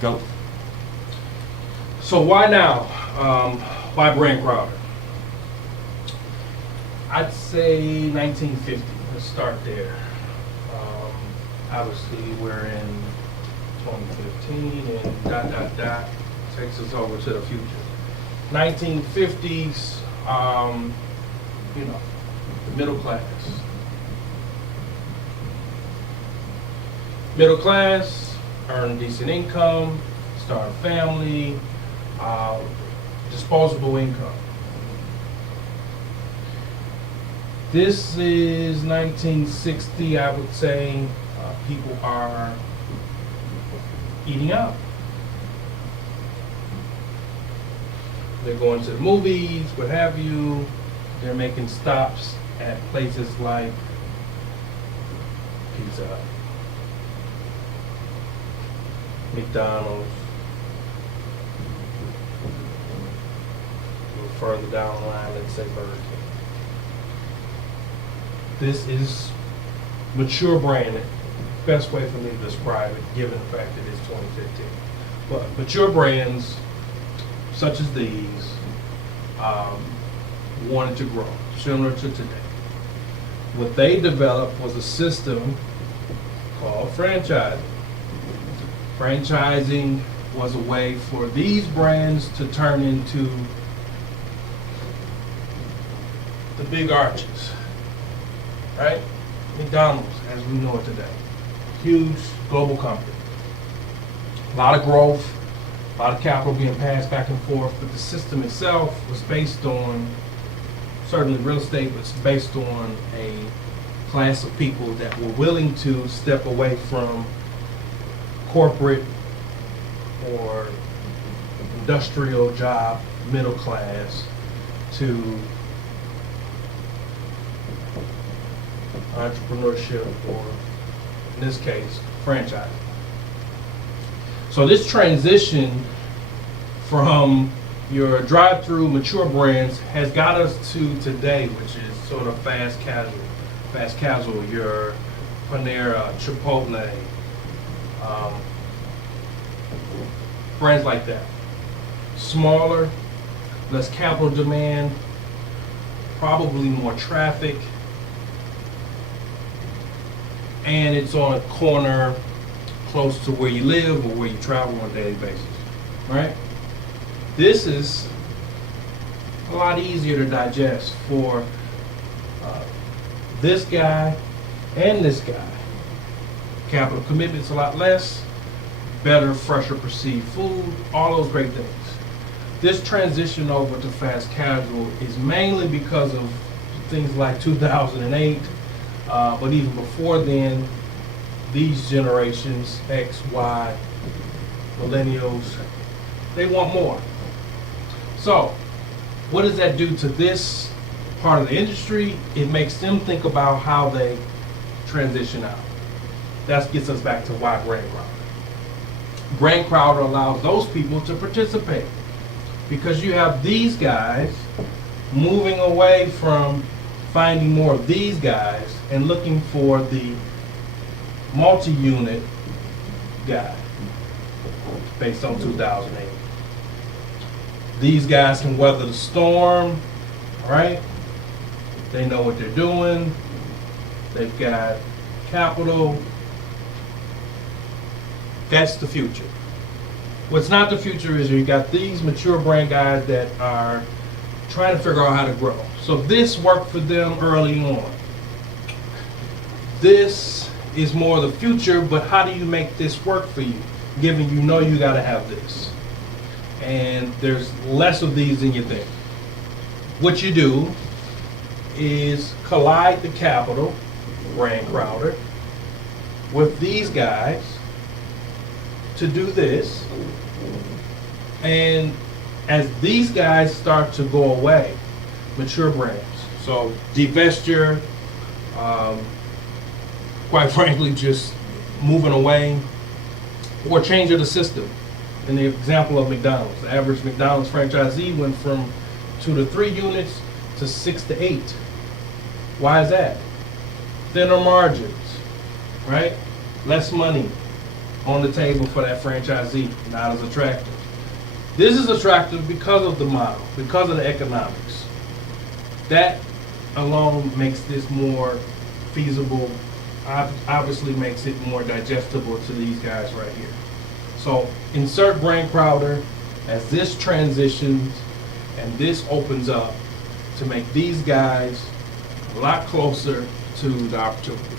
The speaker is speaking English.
Go. So why now? Why Brand Crowder? I'd say 1950. Let's start there. Obviously, we're in 2015, and dot dot dot takes us over to the future. 1950s. The middle class. Middle class, earn decent income, start a family, disposable income. This is 1960, I would say. People are eating out. They're going to the movies, what have you. They're making stops at places like Pizza Hut, McDonald's, a little further down the line, let's say Burger King. This is mature branding. Best way for me to describe it, given the fact that it's 2015. But mature brands, such as these, wanted to grow, similar to today. What they developed was a system called franchising. Franchising was a way for these brands to turn into the big arches, right? McDonald's, as we know it today. Huge global company. A lot of growth, a lot of capital being passed back and forth, but the system itself was based on, certainly real estate was based on a class of people that were willing to step away from corporate or industrial job, middle class, to entrepreneurship, or in this case, franchising. So this transition from your drive-through mature brands has got us to today, which is sort of fast casual. Fast casual, your Panera, Chipotle, brands like that. Smaller, less capital demand, probably more traffic, and it's on a corner close to where you live or where you travel on a daily basis, right? This is a lot easier to digest for this guy and this guy. Capital commitment's a lot less, better, fresher perceived food, all those great things. This transition over to fast casual is mainly because of things like 2008, but even before then, these generations, X, Y, millennials, they want more. So, what does that do to this part of the industry? It makes them think about how they transition out. That gets us back to why Brand Crowder. Brand Crowder allows those people to participate because you have these guys moving away from finding more of these guys and looking for the multi-unit guy based on 2008. These guys can weather the storm, right? They know what they're doing. They've got capital. That's the future. What's not the future is you got these mature brand guys that are trying to figure out how to grow. So this worked for them early on. This is more the future, but how do you make this work for you, given you know you gotta have this? And there's less of these than you think. What you do is collide the capital, Brand Crowder, with these guys to do this. And as these guys start to go away, mature brands, so divestiture, quite frankly, just moving away, or change of the system. In the example of McDonald's, the average McDonald's franchisee went from 2 to 3 units to 6 to 8. Why is that? Thinner margins, right? Less money, on the table for that franchisee, not as attractive. This is attractive because of the model, because of the economics. That alone makes this more feasible, obviously makes it more digestible to these guys right here. So insert Brand Crowder as this transitions and this opens up to make these guys a lot closer to the opportunity.